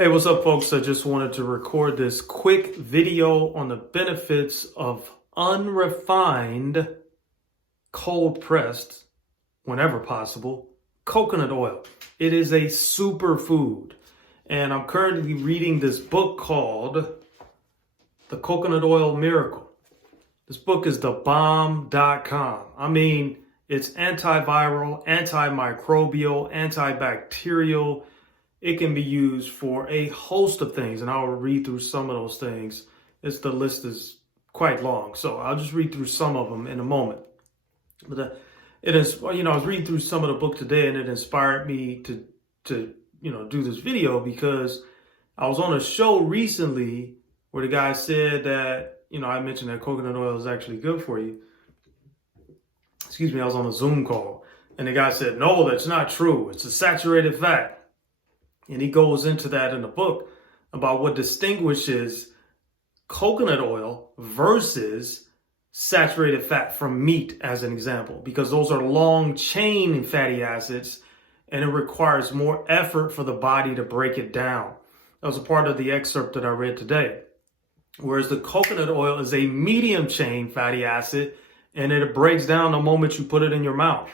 Hey, what's up, folks? I just wanted to record this quick video on the benefits of unrefined, cold pressed, whenever possible, coconut oil. It is a superfood. And I'm currently reading this book called The Coconut Oil Miracle. This book is thebomb.com. I mean, it's antiviral, antimicrobial, antibacterial. It can be used for a host of things, and I'll read through some of those things. The list is quite long, so I'll just read through some of them in a moment. But it is, I was reading through some of the book today, and it inspired me to do this video because I was on a show recently where the guy said that, I mentioned that coconut oil is actually good for you. Excuse me, I was on a Zoom call, and the guy said, no, that's not true. It's a saturated fat. And he goes into that in the book about what distinguishes coconut oil versus saturated fat from meat, as an example, because those are long chain fatty acids and it requires more effort for the body to break it down. That was a part of the excerpt that I read today. Whereas the coconut oil is a medium chain fatty acid and it breaks down the moment you put it in your mouth.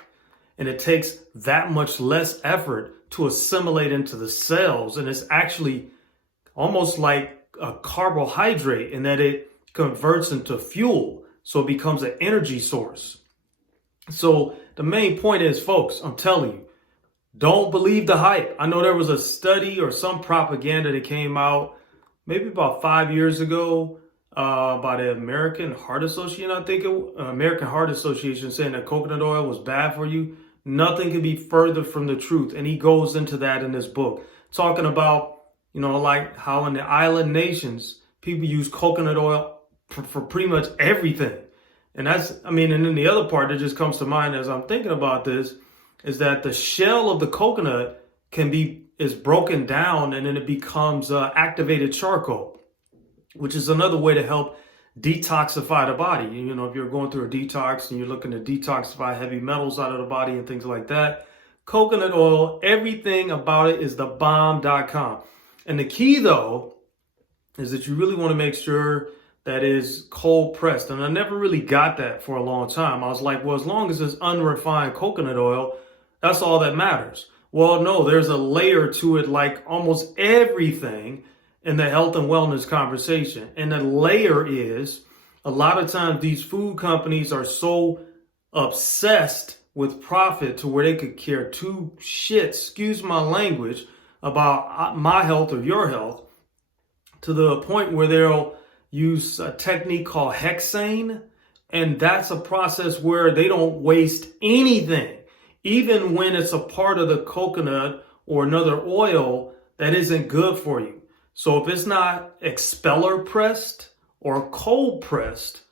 And it takes that much less effort to assimilate into the cells. And it's actually almost like a carbohydrate in that it converts into fuel. So it becomes an energy source. So the main point is, folks, I'm telling you, don't believe the hype. I know there was a study or some propaganda that came out maybe about 5 years ago by the American Heart Association, American Heart Association, saying that coconut oil was bad for you. Nothing can be further from the truth. And he goes into that in this book, talking about, like how in the island nations, people use coconut oil for pretty much everything. And and then the other part that just comes to mind as I'm thinking about this is that the shell of the coconut is broken down and then it becomes activated charcoal, which is another way to help detoxify the body. If you're going through a detox and you're looking to detoxify heavy metals out of the body and things like that, coconut oil, everything about it is thebomb.com. And the key, though, is that you really want to make sure that is cold pressed. And I never really got that for a long time. I was like, well, as long as it's unrefined coconut oil, that's all that matters. Well, no, there's a layer to it, like almost everything in the health and wellness conversation. And the layer is, a lot of times these food companies are so obsessed with profit to where they could care two shits, excuse my language, about my health or your health, to the point where they'll use a technique called hexane. And that's a process where they don't waste anything, even when it's a part of the coconut or another oil that isn't good for you. So if it's not expeller pressed or cold pressed,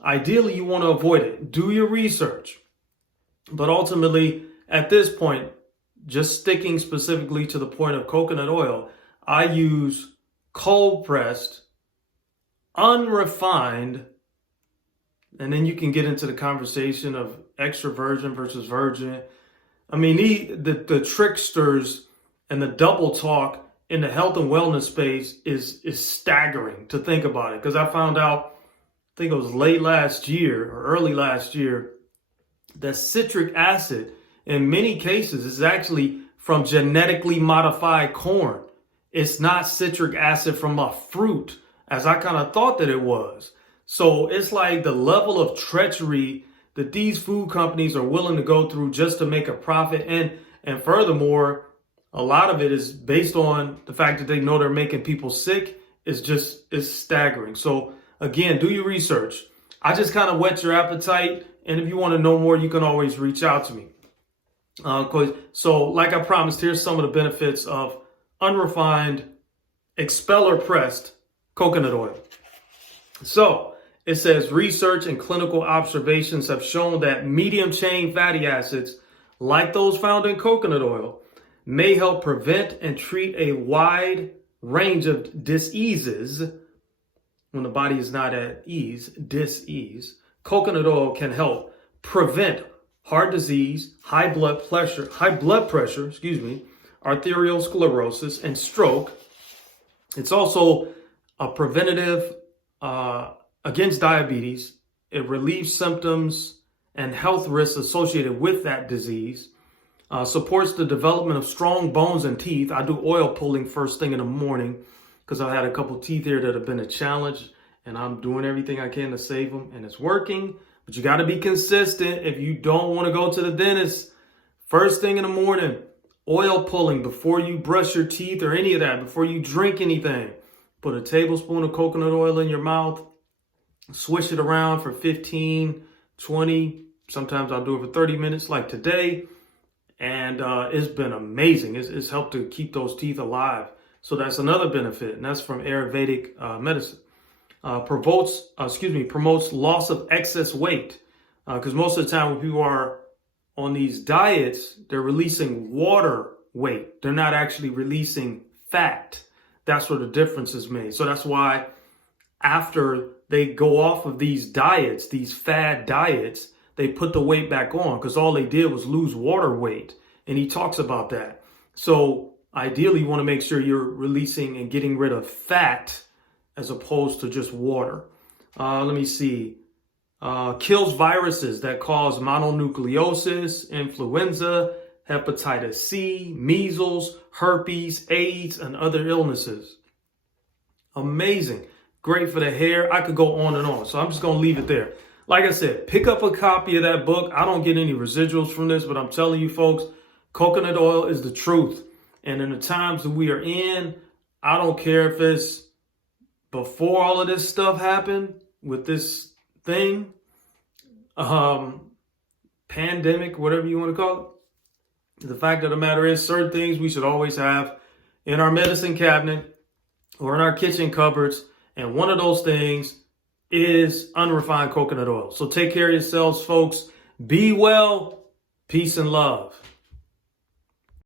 ideally you want to avoid it. Do your research. But ultimately, at this point, just sticking specifically to the point of coconut oil, I use cold pressed, unrefined, and then you can get into the conversation of extra virgin versus virgin. I mean, the tricksters and the double talk in the health and wellness space is staggering to think about it. Because I found out, I think it was late last year or early last year, that citric acid in many cases is actually from genetically modified corn. It's not citric acid from a fruit, as I kind of thought that it was. So it's like the level of treachery that these food companies are willing to go through just to make a profit. And furthermore, a lot of it is based on the fact that they know they're making people sick. It's staggering. So again, do your research. I just kind of whet your appetite. And if you want to know more, you can always reach out to me. So like I promised, here's some of the benefits of unrefined, expeller pressed coconut oil. So it says research and clinical observations have shown that medium chain fatty acids, like those found in coconut oil, may help prevent and treat a wide range of diseases. When the body is not at ease, dis-ease, coconut oil can help prevent heart disease, high blood pressure, arterial sclerosis, and stroke, It's also a preventative against diabetes. It relieves symptoms and health risks associated with that disease. Supports the development of strong bones and teeth. I do oil pulling first thing in the morning because I've had a couple teeth here that have been a challenge, and I'm doing everything I can to save them, and it's working. But you got to be consistent if you don't want to go to the dentist. First thing in the morning, oil pulling before you brush your teeth or any of that, before you drink anything. Put a tablespoon of coconut oil in your mouth, swish it around for 15, 20, sometimes I'll do it for 30 minutes like today. And it's been amazing. It's helped to keep those teeth alive. So that's another benefit, and that's from Ayurvedic medicine. Promotes loss of excess weight. Because most of the time when people are on these diets, they're releasing water weight. They're not actually releasing fat. That's where the difference is made. So that's why after they go off of these diets, these fad diets, they put the weight back on because all they did was lose water weight. And he talks about that. So ideally, you want to make sure you're releasing and getting rid of fat as opposed to just water. Let me see. Kills viruses that cause mononucleosis, influenza, hepatitis C, measles, herpes, AIDS, and other illnesses. Amazing. Great for the hair. I could go on and on. So I'm just going to leave it there. Like I said, pick up a copy of that book. I don't get any residuals from this, but I'm telling you folks, coconut oil is the truth. And in the times that we are in, I don't care if it's before all of this stuff happened with this thing, pandemic, whatever you want to call it. The fact of the matter is, certain things we should always have in our medicine cabinet or in our kitchen cupboards. And one of those things is unrefined coconut oil. So take care of yourselves, folks. Be well. Peace and love.